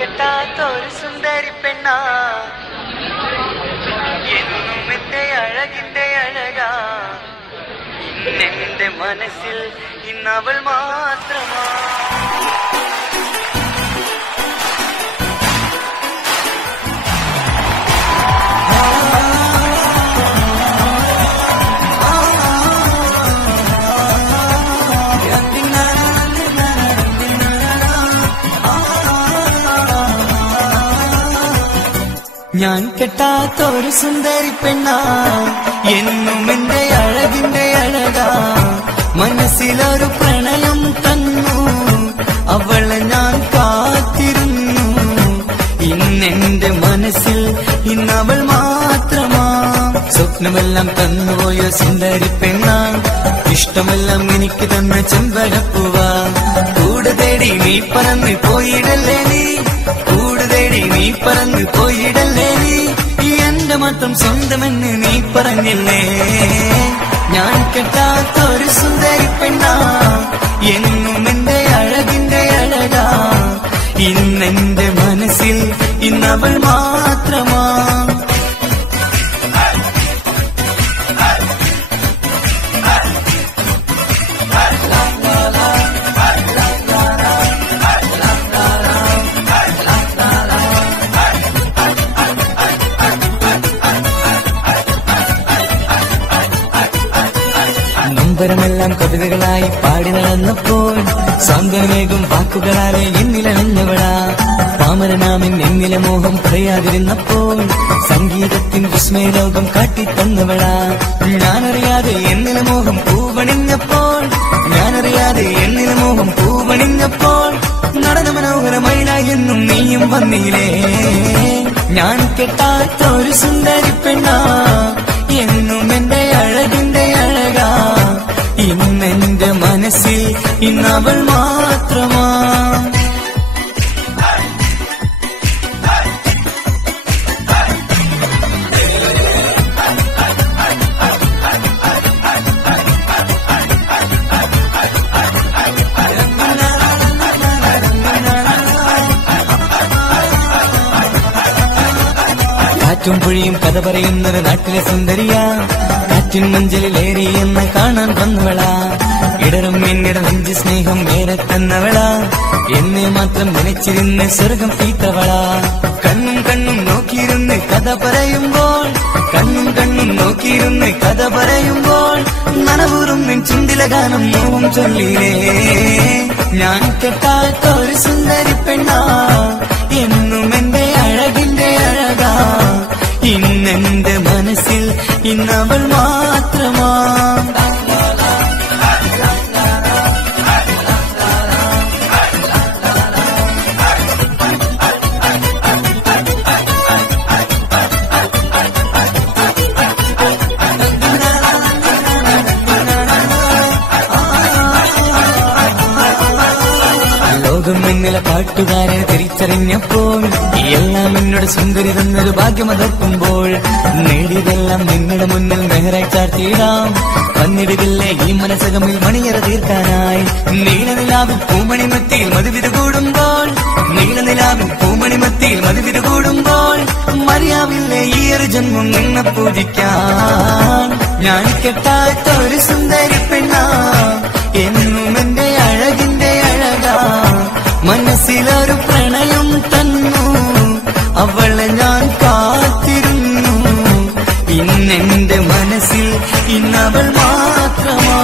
കെട്ടാത്ത ഒരു സുന്ദരി പെണ്ണാ എന്നും എന്റെ അഴകിന്റെ അഴകാ ഇന്നെന്റെ മനസ്സിൽ ഇന്നവൾ മാത്രമാ ഞാൻ കെട്ടാത്ത ഒരു സുന്ദരി പെണ്ണാ എന്നും എന്റെ അഴകിന്റെ അഴകാ മനസ്സിലൊരു പ്രണയം തന്നു അവളെ ഞാൻ കാത്തിരുന്നു ഇന്നെന്റെ മനസ്സിൽ ഇന്നവൾ മാത്രമാ സ്വപ്നമെല്ലാം തന്നുപോയ സുന്ദരി പെണ്ണാ ഇഷ്ടമെല്ലാം എനിക്ക് തന്ന ചെമ്പകപ്പൂവാ കൂട് തേടി നീ പറന്ന് പോയിടല്ലേ നീ കൂട് തേടി നീ പറന്ന് പോയിടല്ലേ നീ എന്റെ മാത്രം സ്വന്തമെന്ന് നീ പറഞ്ഞില്ലേ ഞാൻ കെട്ടാത്ത ഒരു സുന്ദരി പെണ്ണാ എന്നും എന്റെ അഴകിന്റെ അഴകാ ഇന്നെന്റെ മനസ്സിൽ ഇന്നവൾ മാത്രമാ നൊമ്പരമെല്ലാം കവിതകളായി പാടി നടന്നപ്പോൾ സാന്ത്വനമേകും വാക്കുകളാലെ എന്നിലണിഞ്ഞവളാ പാമരനാമിൻ എന്നിലെ മോഹം പറയാതിരുന്നപ്പോൾ സംഗീതത്തിൻ വിസ്മയലോകം കാട്ടിത്തന്നവളാ ഞാനറിയാതെ എന്നിലെ മോഹം പൂവണിഞ്ഞപ്പോൾ ഞാനറിയാതെ എന്നിലെ മോഹം പൂവണിഞ്ഞപ്പോൾ നടന്ന മനോഹരമൈന എന്നും നീയും വന്നില്ലേ ഞാൻ കെട്ടാത്ത ഒരു സുന്ദരി പെണ്ണാ എന്നും എന്റെ അഴകിന്റെ അഴകാ ഇന്നെന്റെ മനസ്സിൽ ഇന്നവൾ മാത്രമാ കാറ്റും പുഴിയും കഥ പറയുന്നൊരു നാട്ടിലെ സുന്ദരിയാ കാറ്റിൻ മഞ്ചലിലേറി എന്ന് കാണാൻ വന്നവളാ ഇടറും എന്നിട നെഞ്ച് സ്നേഹം വേറെ തന്നവളാ എന്നെ മാത്രം നനച്ചിരുന്ന് സ്വർഗം തീത്തവളാ കണ്ണും കണ്ണും നോക്കിയിരുന്ന് കഥ പറയുമ്പോൾ കണ്ണും കണ്ണും നോക്കിയിരുന്ന് കഥ പറയുമ്പോൾ നനവൂറും നിൻ ചുണ്ടില ഗാനം നോവും ചൊല്ലിലേ ഞാൻ കെട്ടാത്ത ഒരു സുന്ദരി പെണ്ണാ എന്നും എന്റെ അഴകിന്റെ അഴകാ ഇന്നെന്റെ മനസ്സിൽ ഇന്നവൾ മാത്രമാ ലോകം എന്നിലെ പാട്ടുകാരെ തിരിച്ചറിഞ്ഞപ്പോൾ എല്ലാം എന്നോട് സുന്ദരി തന്നൊരു ഭാഗ്യമതർക്കുമ്പോൾ നേടിയതെല്ലാം നിങ്ങളുടെ മുന്നിൽ മെഹറായി ചാർത്തിയിടാം വന്നിടുകില്ലേ ഈ മനസ്സകമിൽ മണിയറ തീർക്കാനായി നീലനിലാവിൽ പൂമണിമത്തിയിൽ മധുവിധ കൂടുമ്പോൾ നീലനിലാവിൽ പൂമണിമത്തിയിൽ മധുവിധ കൂടുമ്പോൾ മറിയാവില്ലേ ഈ ഒരു ജന്മം നിന്നെ പൂജിക്കാൻ ഞാൻ കെട്ടാത്ത ഒരു സുന്ദരി പെണ്ണാ എന്നും എന്റെ അഴകിന്റെ അഴകാ മനസ്സിലൊരു പ്രണയം തന്നു അവളെ ഞാൻ കാത്തിരുന്നു ഇന്നെന്റെ മനസ്സിൽ ഇന്നവൾ മാത്രമാ